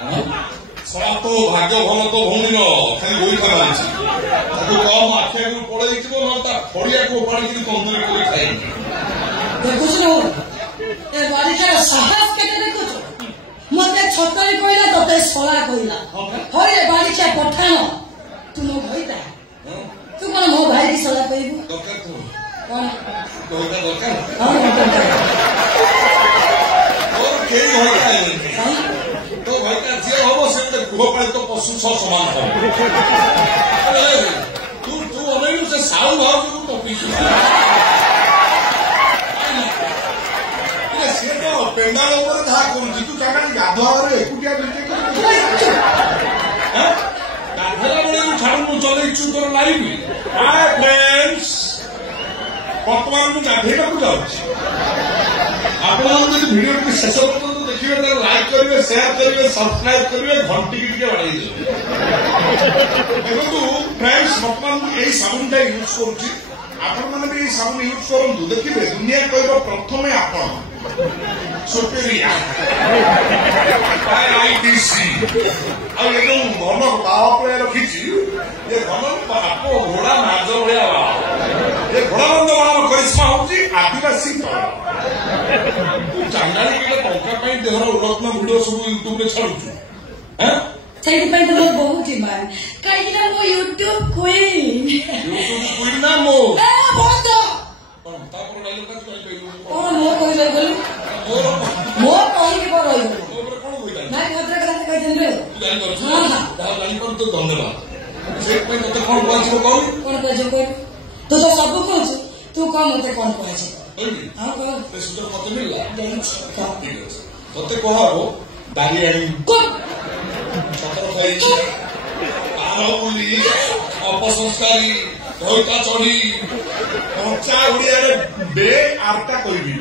सला तो भाग्य भल तो भौणी खाली गोईठा मारिଛି ତାକୁ କମ ଆଖି ଆଗରୁ ପଳେଇଯିବ ନହେଲେ ତା ଫଡ଼ିଆକୁ ଓପାଡ଼ିକି ତନ୍ଦୁରୀ କରି ଖାଇନି। ଦେଖୁଛୁ ଏ ବାରିକାର ସାହସ କେତେ ଦେଖୁଛୁ? ମତେ ଛତରୀ କହିଲା ତତେ ଶଳା କହିଲା। ହଇ ଏ ବାରିକା ପଠାଣ ତୁ ମୋ ଭାଇଟା ତୁ କଣ ମୋ ଭାଇ କି ଶଳା କହିବୁ? ଦରକାର ତ କଣ ଦରକାର ହଁ ଦରକାର ତୋର କେହି ଘରଟା ଆଇବନି तो भाई का जे हम से गृहपालित पशु सह समान तू तू अनेक से साउ भाव को टोपी सी तो पेंडाल ऊपर था करूची तू जाना गाधवा रे एकुटिया बिटे कर हां गाधला बळे तू छाड़ मु चले छु तोर लाइव हाय फ्रेंड्स वर्तमान मु गाधेटा को जाउछी आपण जब वीडियो के शेष पर्यंत देखिए लाइक करेंगे शेयर करेंगे सब्सक्राइब करेंगे घंटी की बढ़ाई देखो फ्रेंड्स बर्तमान यही साबुन यूज करुच्ची आपण मैंने भी साबुन यूज करूँ देखिए दुनिया कह प्रथम आपण सुपेरिया आईटीसी घन बापे रखी घन बाप घोड़ा नाच भाया ये घोड़ा बंद मान करिश्मा हूँ आदिवासी चांडाली टंका देहर उलग्न भिडियो सब यूट्यूब रे छाड़ुछु ସେଇଥିପାଇଁ ତ ମୋର ବହୁତ ଡିମାଣ୍ଡ କାହିଁକି ନା ମୁଁ ୟୁଟ୍ୟୁବ କୁଇନ୍ ନା ମୋ ବନ୍ଦ ତାପରେ ଡାଇଲଗ କାজ କହିଲୁ କଣ ମୋ କହିଲେ ବୋଲି ମୋ କହିକି କଣ ରହିବ କଣ କହିଲା ନାଇଁ ଭଦ୍ର କଥା କହିଦେଲି ରେ ଜାଣି ପାରୁଛୁ ହଁ ତାହା ଜାଣି ପାରୁ ତ ଧନ୍ୟବାଦ ସେଇପାଇଁ ତତେ କଣ କହିଛୁ କଣ କହିଛୁ କହିଲୁ ତୁ ତ ସବୁ କହୁଛୁ ତୁ କଣ ମତେ କଣ କହିଛୁ ହଁ କହ ସୁନ୍ଦର ମତେ ମିଳିଲା ଯାଇଛି ତତେ କହାବ ଦାରି ଆଣି ଛତ୍ର ଖାଇ ପାର ବୁଲି ଅପସଂସ୍କାରୀ ଧଇତା ଚଢି କଞ୍ଚା ଓଡିଆରେ ବେ ଆର୍ଟା କରିବି